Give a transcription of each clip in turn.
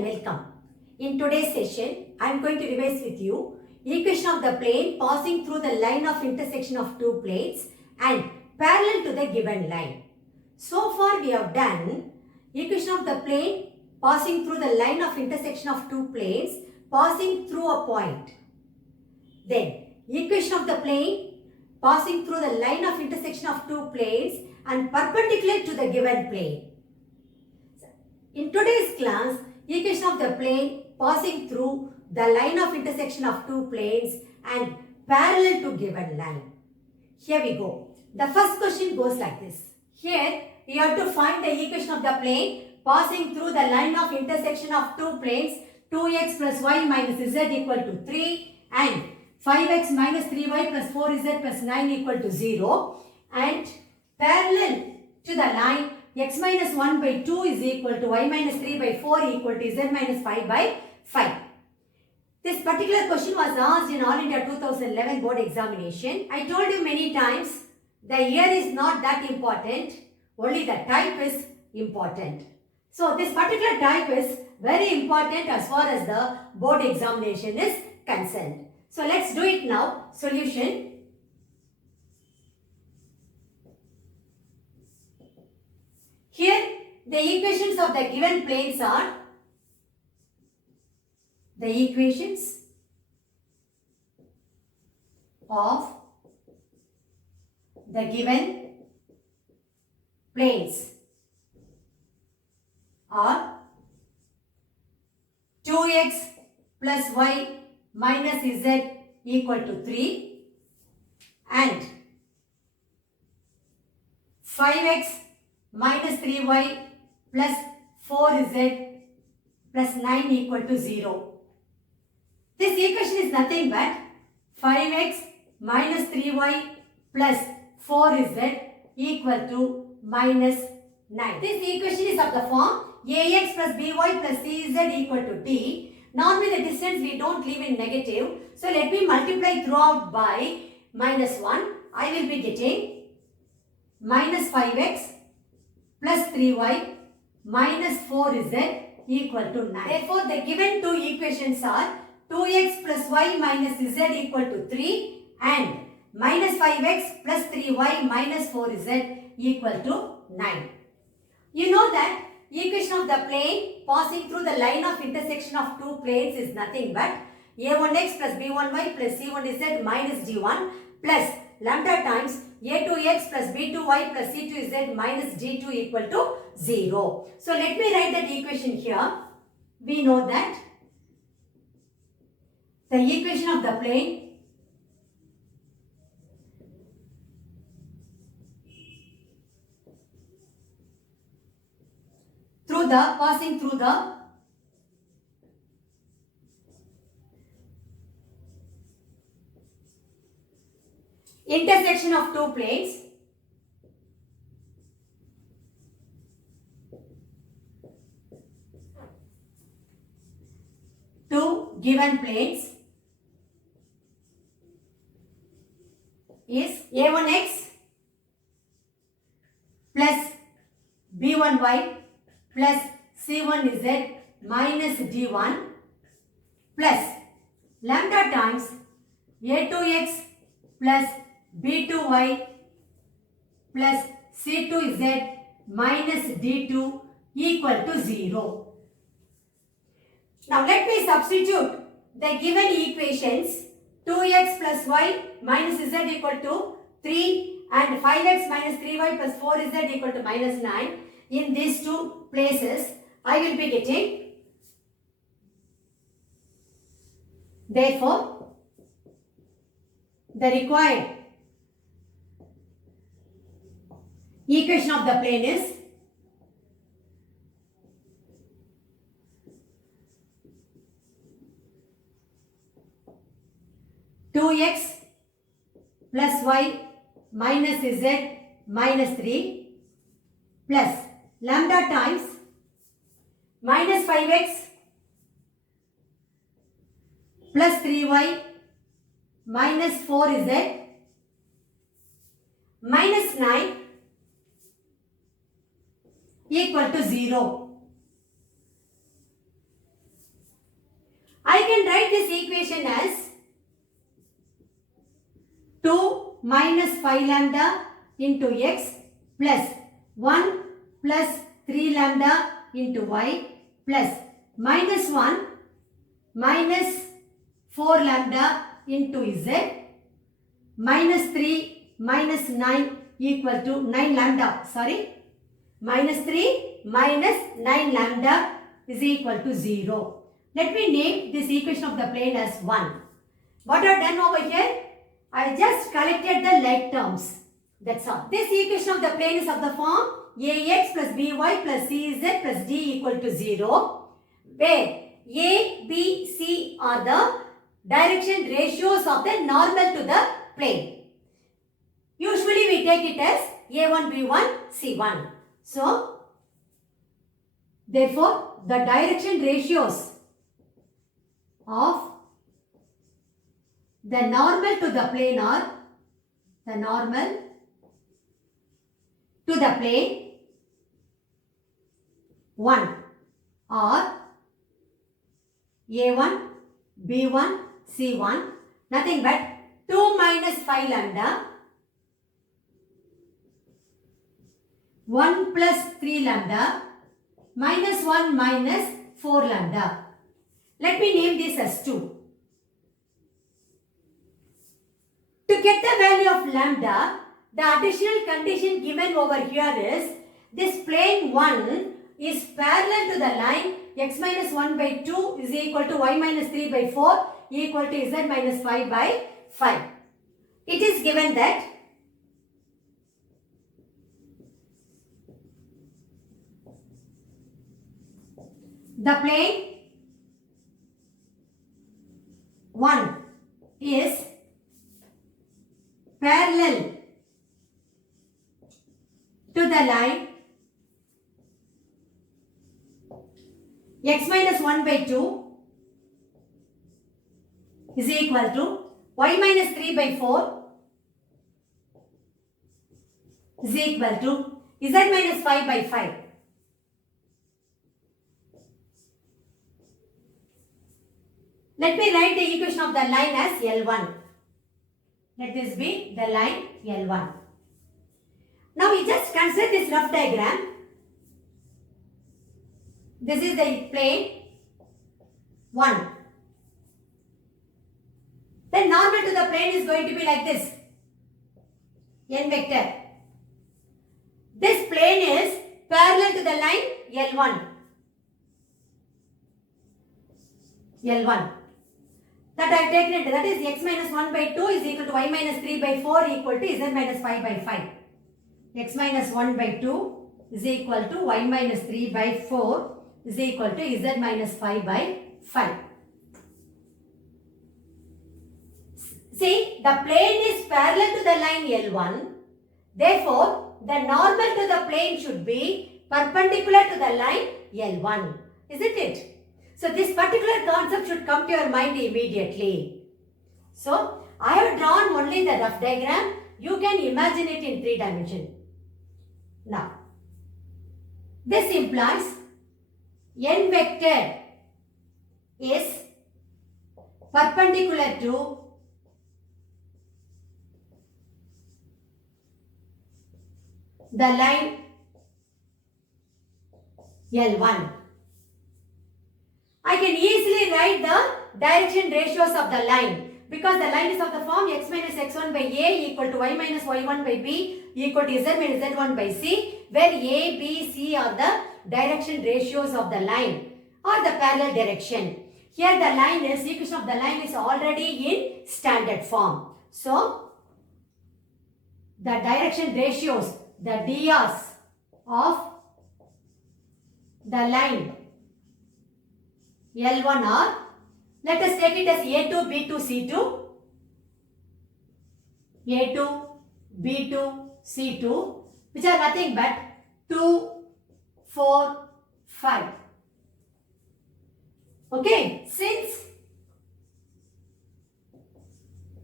and welcome. In today's session, I am going to revise with you equation of the plane passing through the line of intersection of two planes and parallel to the given line. So far we have done equation of the plane passing through the line of intersection of two planes passing through a point. Then equation of the plane passing through the line of intersection of two planes and perpendicular to the given plane. In today's class, equation of the plane passing through the line of intersection of two planes and parallel to given line. Here we go. The first question goes like this. Here, we have to find the equation of the plane passing through the line of intersection of two planes 2x plus y minus z equal to 3 and 5x minus 3y plus 4z plus 9 equal to 0 and parallel to the line x minus 1 by 2 is equal to y minus 3 by 4 equal to z minus 5 by 5. This particular question was asked in All India 2011 board examination. I told you many times the year is not that important, only the type is important. So this particular type is very important as far as the board examination is concerned. So let's do it now. Solution. Here the equations of the given planes are the equations of the given planes are 2x plus y minus z equal to 3 and 5x minus 3y plus 4z plus 9 equal to 0. This equation is nothing but 5x minus 3y plus 4z equal to minus 9. This equation is of the form ax plus by plus cz equal to d. Normally the distance we don't leave in negative. So let me multiply throughout by minus 1. I will be getting minus 5x plus 3y minus 4z equal to 9. Therefore the given two equations are 2x plus y minus z equal to 3 and minus 5x plus 3y minus 4z equal to 9. You know that equation of the plane passing through the line of intersection of two planes is nothing but a1x plus b1y plus c1z minus d1 plus lambda times a2x plus b2y plus c2z minus d2 equal to 0. So let me write that equation here. We know that the equation of the plane passing through the intersection of two planes two given planes is a1x plus b1y plus c1z minus d1 plus lambda times a2x plus b2y plus c2z minus d2 equal to 0. Now let me substitute the given equations 2x plus y minus z equal to 3 and 5x minus 3y plus 4z equal to minus 9. In these two places, I will be getting, therefore, the required equation of the plane is two x plus y minus z minus 3 plus lambda times minus 5x plus 3y minus 4z minus 9 equal to 0. direction as 2 minus 5 lambda into x plus 1 plus 3 lambda into y plus minus 1 minus 4 lambda into z minus 3 minus 9 equal to 9 lambda, minus 3 minus 9 lambda is equal to 0. Let me name this equation of the plane as 1. What I have done over here? I just collected the like terms. That's all. This equation of the plane is of the form ax plus by plus cz plus d equal to 0, where a, b, c are the direction ratios of the normal to the plane. Usually we take it as a1, b1, c1. So, therefore, the direction ratios of the normal to the plane are the normal to the plane 1 are a1, b1, c1, nothing but 2 minus 5 lambda, 1 plus 3 lambda, minus 1 minus 4 lambda. Let me name this as 2. To get the value of lambda, the additional condition given over here is this plane 1 is parallel to the line x minus 1 by 2 is equal to y minus 3 by 4 equal to z minus 5 by 5. It is given that the plane 1 is parallel to the line x minus 1 by 2 is equal to y minus 3 by 4 is equal to z minus 5 by 5. Let me write the equation of the line as L1. Let this be the line L1. Now we just consider this rough diagram. This is the plane 1. Then normal to the plane is going to be like this. N vector. This plane is parallel to the line L1. L1. That I have taken it. That is x minus 1 by 2 is equal to y minus 3 by 4 equal to z minus 5 by 5. X minus 1 by 2 is equal to y minus 3 by 4 is equal to z minus 5 by 5. See, the plane is parallel to the line L1. Therefore, the normal to the plane should be perpendicular to the line L1. Isn't it? So, this particular concept should come to your mind immediately. So, I have drawn only the rough diagram. You can imagine it in 3 dimensions. Now, this implies n vector is perpendicular to the line L1. I can easily write the direction ratios of the line because the line is of the form x minus x1 by a equal to y minus y1 by b equal to z minus z1 by c, where a, b, c are the direction ratios of the line or the parallel direction. Here the line is, equation of the line is already in standard form. So, the direction ratios, the drs of the line L1 are, let us take it as A2, B2, C2, A2, B2, C2, which are nothing but 2, 4, 5. Okay, since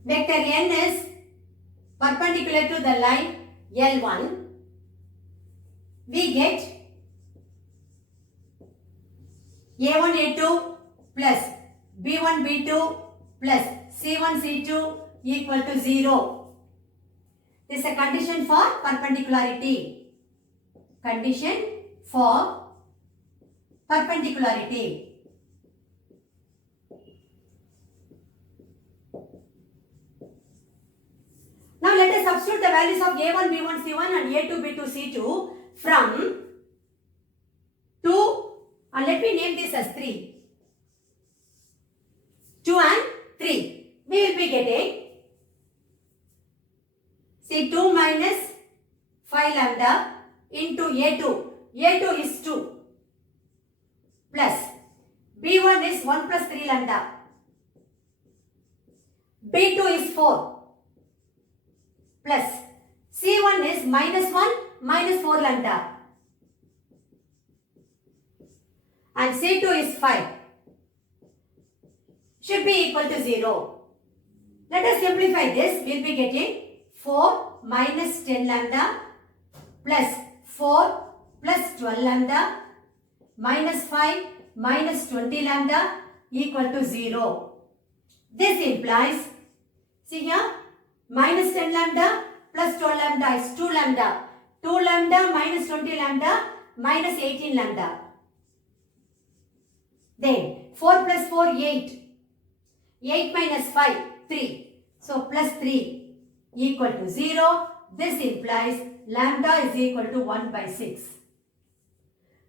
vector n is perpendicular to the line L1, we get A1, A2 plus B1, B2 plus C1 C2 equal to 0. This is a condition for perpendicularity. Condition for perpendicularity. Now let us substitute the values of A1, B1, C1 and A2, B2, C2 from 2 and let me name this as 3. 2 and 3. We will be getting C2 minus 5 lambda into A2. A2 is 2 plus B1 is 1 plus 3 lambda. B2 is 4 plus C1 is minus 1 minus 4 lambda and C2 is 5 should be equal to 0. Let us simplify this. We will be getting 4 minus 10 lambda plus 4 plus 12 lambda minus 5 minus 20 lambda equal to 0. This implies, see here, minus 10 lambda plus 12 lambda is 2 lambda. 2 lambda minus 20 lambda minus 18 lambda. Then 4 plus 4, 8. 8 minus 5, 3. So plus 3 equal to 0. This implies lambda is equal to 1 by 6.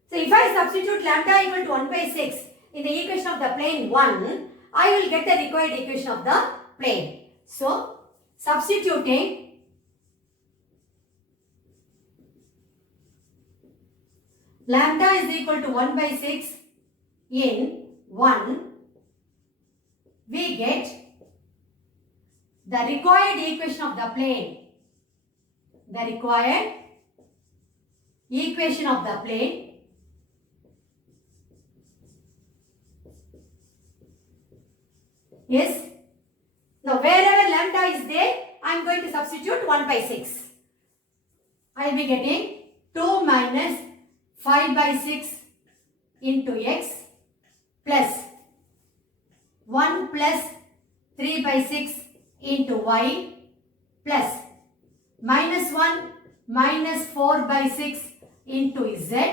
So if I substitute lambda equal to 1 by 6 in the equation of the plane 1, I will get the required equation of the plane. So substituting lambda is equal to 1 by 6 in 1, we get the required equation of the plane. The required equation of the plane is, now wherever lambda is there, I am going to substitute 1 by 6. I will be getting 2 minus 5 by 6 into x plus 1 plus 3 by 6 into y plus minus 1 minus 4 by 6 into z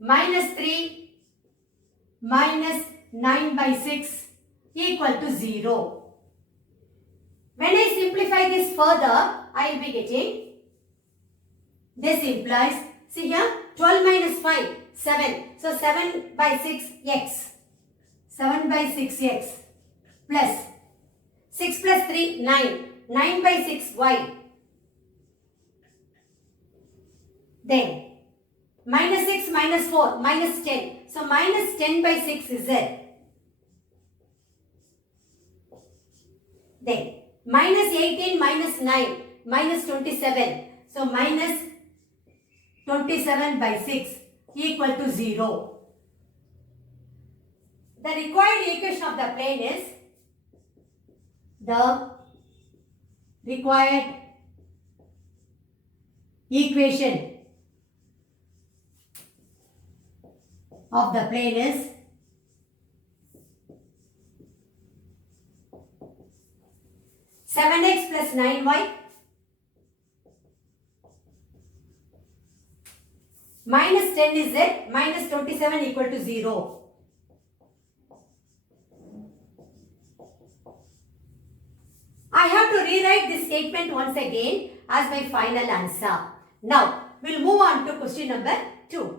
minus 3 minus 9 by 6 equal to 0. When I simplify this further, I will be getting, this implies, see here, 12 minus 5, 7. So 7 by 6 x. 7 by 6x plus 6 plus 3, 9. 9 by 6 y. Then minus 6 minus 4 minus 10. So minus 10 by 6 is z. Then minus 18 minus 9 minus 27. So minus 27 by 6 equal to 0. The required equation of the plane is, the required equation of the plane is seven x plus 9y minus 10 is z minus 27 equal to 0. I have to rewrite this statement once again as my final answer. Now, we will move on to question number 2.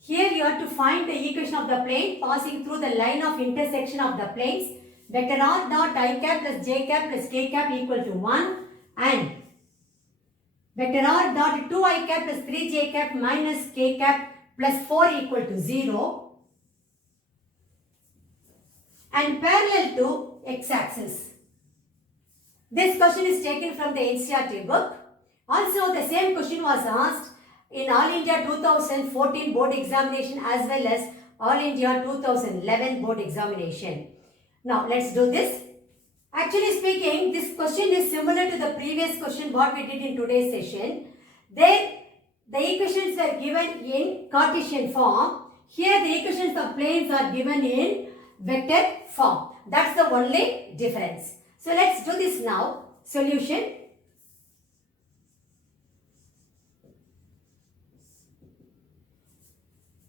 Here you have to find the equation of the plane passing through the line of intersection of the planes. Vector r dot I cap plus j cap plus k cap equal to 1 and vector r dot 2i cap plus 3j cap minus k cap plus 4 equal to 0 and parallel to x-axis. This question is taken from the NCERT book. Also, the same question was asked in All India 2014 board examination as well as All India 2011 board examination. Now, let's do this. Actually speaking, this question is similar to the previous question what we did in today's session. There, the equations were given in Cartesian form. Here, the equations of planes are given in vector form. That's the only difference. So let's do this now. Solution.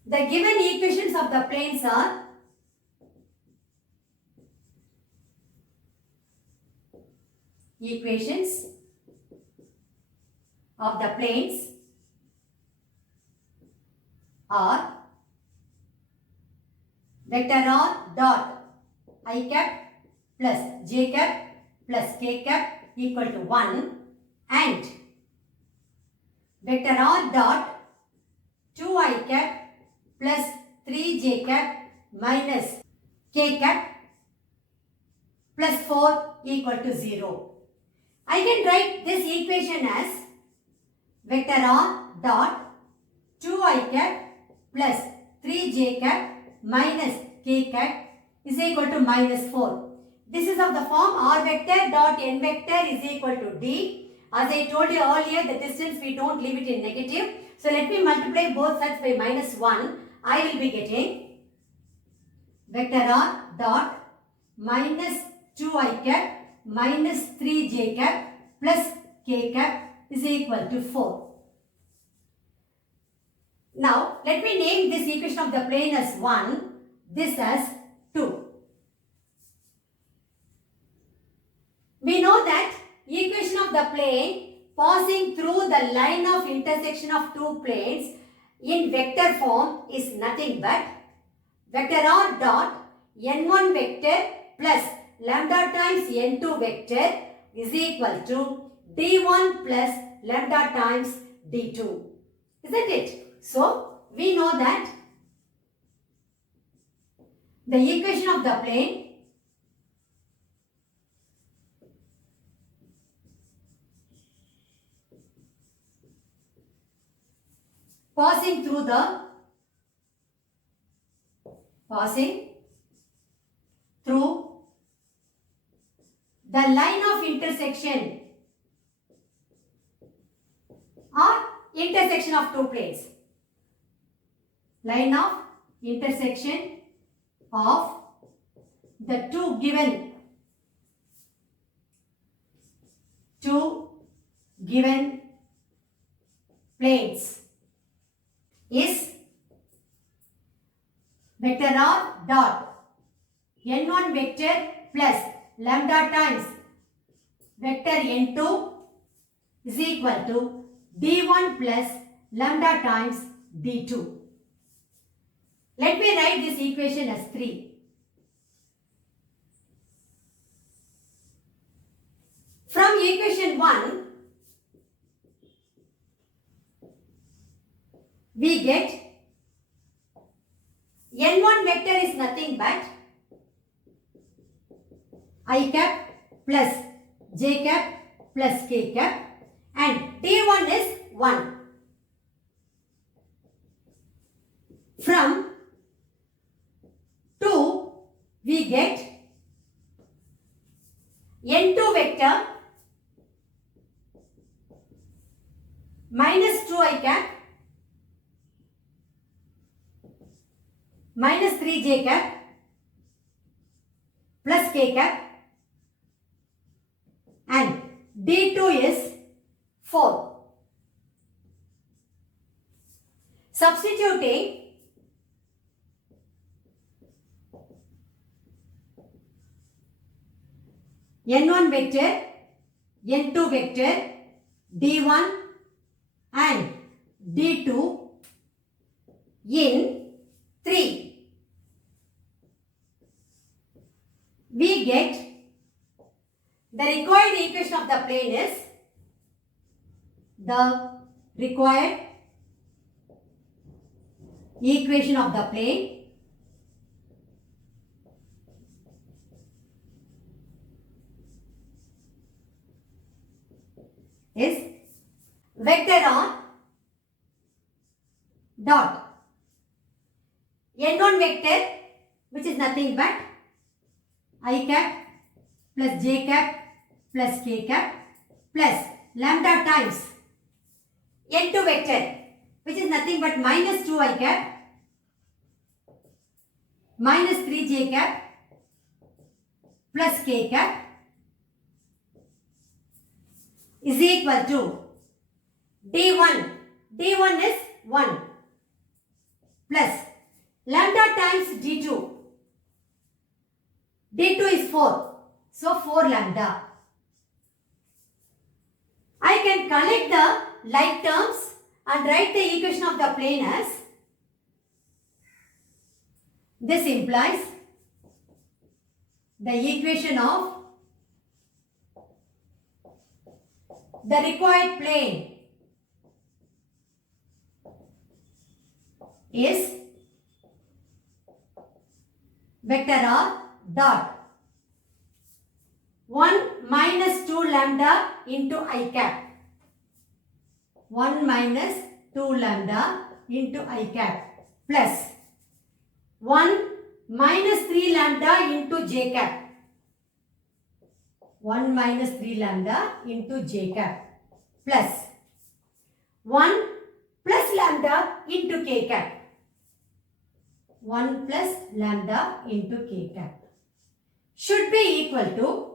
The given equations of the planes are equations of the planes are vector r dot I cap plus j cap plus k cap equal to 1 and vector r dot 2I cap plus 3j cap minus k cap plus 4 equal to 0. I can write this equation as vector r dot 2I cap plus 3j cap minus k cap is equal to minus 4. This is of the form r vector dot n vector is equal to d. As I told you earlier, the distance we don't leave it in negative. So let me multiply both sides by minus 1. I will be getting vector r dot minus 2I cap minus 3j cap plus k cap is equal to 4. Now, let me name this equation of the plane as 1, this as 2. We know that equation of the plane passing through the line of intersection of two planes in vector form is nothing but vector r dot n1 vector plus lambda times n2 vector is equal to d1 plus lambda times d2. Isn't it? So, we know that the equation of the plane passing through the line of intersection or intersection of two planes. Line of intersection of the two given planes is vector r dot n1 vector plus lambda times vector n2 is equal to d1 plus lambda times d2. Let me write this equation as 3. From equation 1, we get n1 vector is nothing but I cap plus j cap plus k cap and d1 is 1. From 2 we get n2 vector minus 2I cap minus 3j cap plus k cap and d2 is 4. Substituting n1 vector, n2 vector, d1 and d2 in 3. We get the required equation of the plane is the required equation of the plane is vector r dot n1 vector, which is nothing but I cap plus j cap plus k cap plus lambda times n2 vector, which is nothing but minus 2I cap minus 3j cap plus k cap is equal to d1. d1 is 1 plus lambda times d2. d2 is 4. So 4 lambda. I can collect the like terms and write the equation of the plane as this implies the equation of the required plane is vector r dot 1 minus 2 lambda into I cap. 1 minus 2 lambda into I cap plus 1 minus 3 lambda into j cap. 1 minus 3 lambda into j cap plus 1 plus lambda into k cap. 1 plus lambda into k cap should be equal to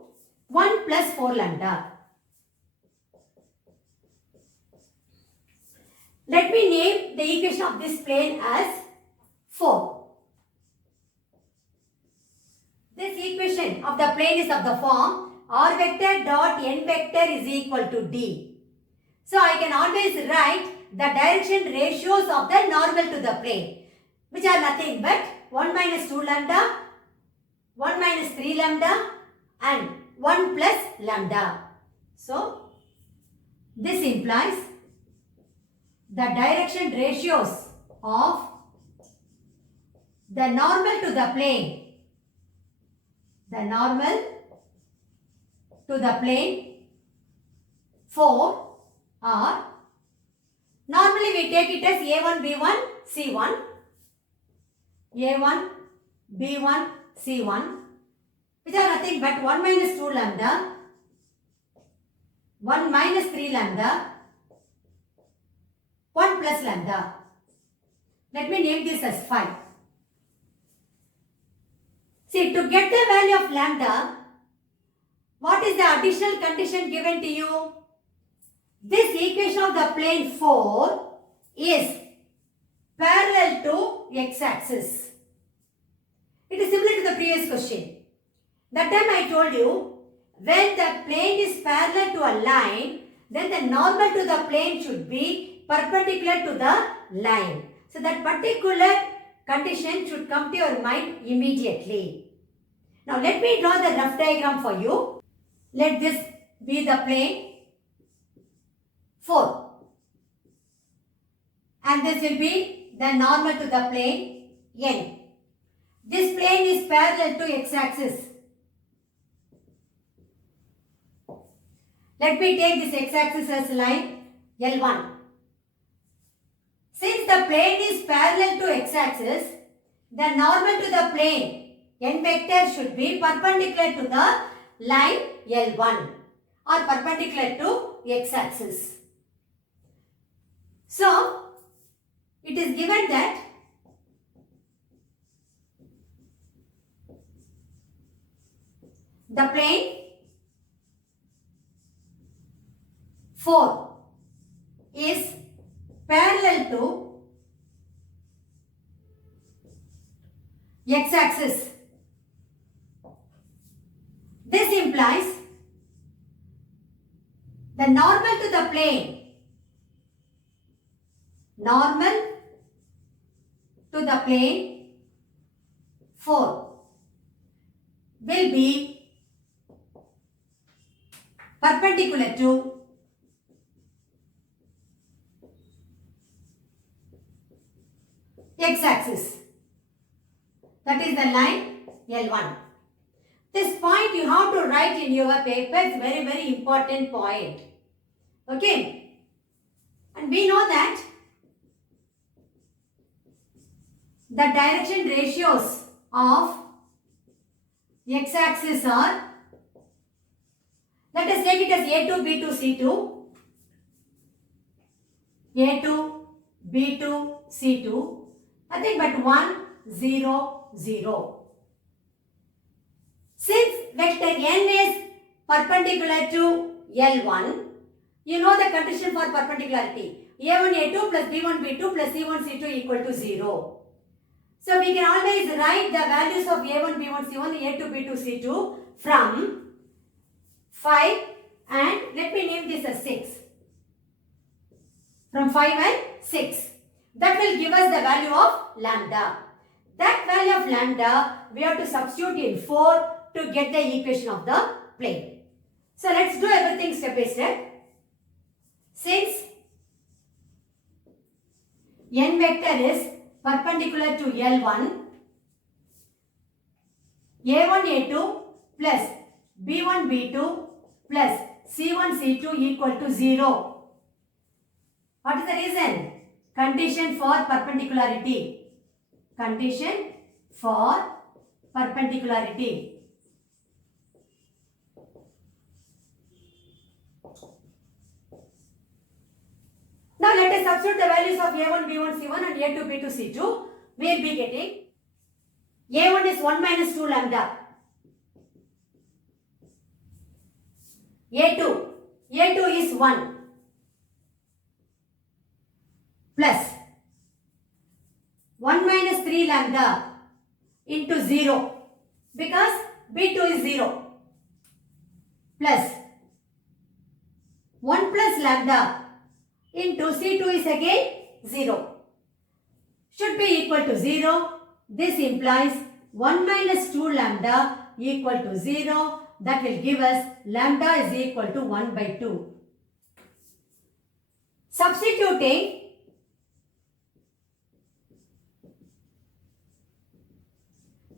1 plus 4 lambda. Let me name the equation of this plane as 4. This equation of the plane is of the form r vector dot n vector is equal to d. So I can always write the direction ratios of the normal to the plane, which are nothing but 1 minus 2 lambda, 1 minus 3 lambda and 1 plus lambda. So this implies the direction ratios of the normal to the plane, the normal to the plane 4 are, normally we take it as A1, B1, C1, A1, B1, C1, which are nothing but 1 minus 2 lambda, 1 minus 3 lambda, 1 plus lambda. Let me name this as 5. See, to get the value of lambda, what is the additional condition given to you? This equation of the plane 4 is parallel to x-axis. It is similar to the previous question. That time I told you, when the plane is parallel to a line, then the normal to the plane should be perpendicular to the line. So that particular condition should come to your mind immediately. Now let me draw the rough diagram for you. Let this be the plane 4. And this will be the normal to the plane n. This plane is parallel to x-axis. Let me take this x-axis as line L1. Since the plane is parallel to x-axis, the normal to the plane n vector should be perpendicular to the line L1 or perpendicular to x-axis. So, it is given that the plane 4 is parallel to x-axis. This implies the normal to the plane, normal to the plane 4 will be perpendicular to x-axis. That is the line L1. This point you have to write in your paper. It's very, very important point. Okay. And we know that the direction ratios of x-axis are, let us take it as A2, B2, C2, A2, B2, C2, nothing but 1, 0, 0. Since vector n is perpendicular to L1, you know the condition for perpendicularity. A1, A2 plus B1, B2 plus C1, C2 equal to 0. So we can always write the values of A1, B1, C1, A2, B2, C2 from 5 and let me name this as 6. From 5 and 6. That will give us the value of lambda. That value of lambda we have to substitute in 4 to get the equation of the plane. So let's do everything step by step. Since n vector is perpendicular to L1, A1, A2 plus B1, B2 plus C1, C2 equal to 0. What is the reason? Condition for perpendicularity. Condition for perpendicularity. Now let us substitute the values of A1, B1, C1 and A2, B2, C2. We will be getting A1 is 1 minus 2 lambda. A2 is 1 plus 1 minus 3 lambda into 0 because B2 is 0 plus 1 plus lambda into C2 is again 0 should be equal to 0. This implies 1 minus 2 lambda equal to 0. That will give us lambda is equal to 1 by 2. Substituting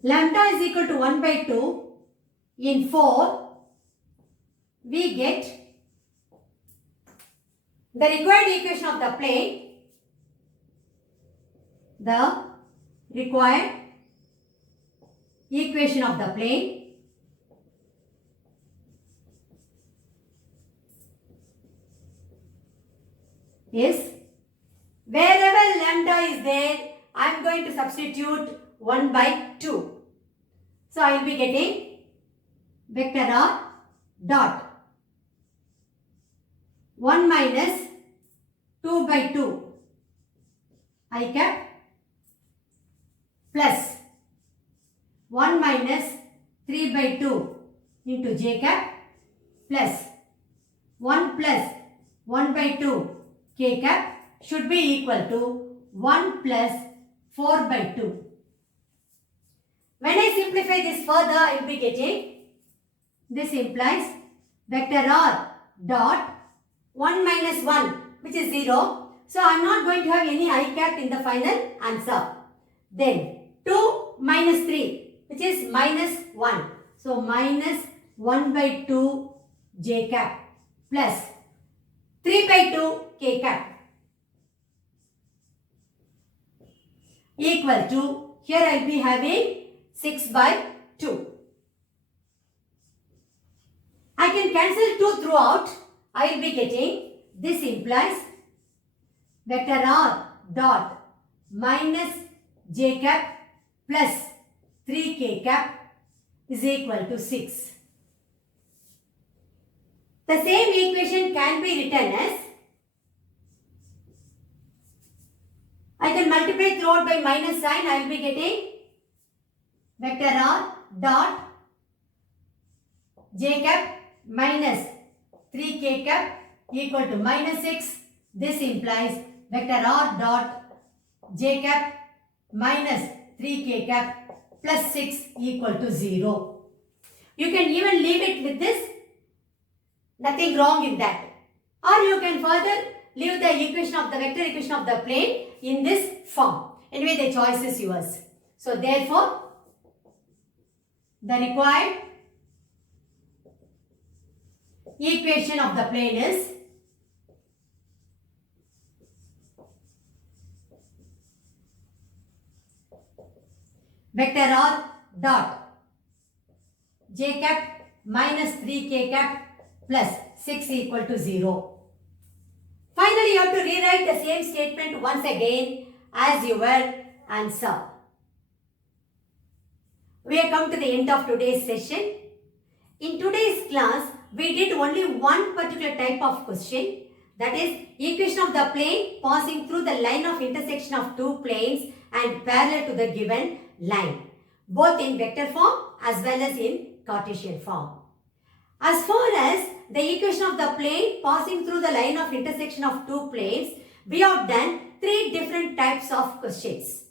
lambda is equal to 1 by 2 in 4, we get the required equation of the plane. The required equation of the plane is wherever lambda is there, I am going to substitute 1 by 2. So I will be getting vector r dot 1 minus 2 by 2 I cap plus 1 minus 3 by 2 into j cap plus 1 plus 1 by 2 k cap should be equal to 1 plus 4 by 2. When I simplify this further, I will be getting, this implies vector r dot 1 minus 1 which is 0. So I am not going to have any I cap in the final answer. Then 2 minus 3 which is minus 1. So minus 1 by 2 j cap plus 3 by 2 k cap equal to, here I will be having 6 by 2. I can cancel 2 throughout. I will be getting, this implies vector r dot minus j cap plus 3k cap is equal to 6. The same equation can be written as, I can multiply throughout by minus sign. I will be getting vector r dot j cap minus 3k cap equal to minus 6. This implies vector r dot j cap minus 3k cap plus 6 equal to 0. You can even leave it with this. Nothing wrong in that. Or you can further leave the equation of the vector equation of the plane in this form. Anyway, the choice is yours. So therefore, the required equation of the plane is vector r dot j cap minus 3k cap plus 6 equal to 0. Finally, you have to rewrite the same statement once again as your answer. We have come to the end of today's session. In today's class, we did only one particular type of question, that is equation of the plane passing through the line of intersection of two planes and parallel to the given line, both in vector form as well as in Cartesian form. As far as the equation of the plane passing through the line of intersection of two planes, we have done three different types of questions.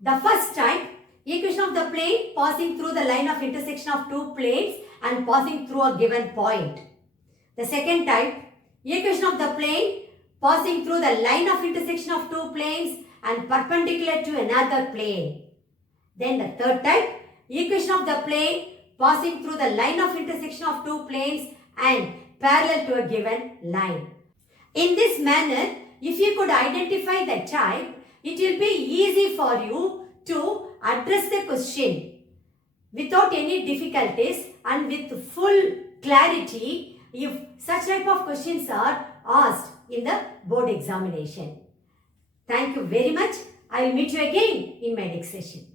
The first type, equation of the plane passing through the line of intersection of two planes and passing through a given point. The second type, equation of the plane passing through the line of intersection of two planes and perpendicular to another plane. Then the third type, equation of the plane passing through the line of intersection of two planes and parallel to a given line. In this manner, if you could identify the type, it will be easy for you to address the question without any difficulties and with full clarity if such type of questions are asked in the board examination. Thank you very much. I will meet you again in my next session.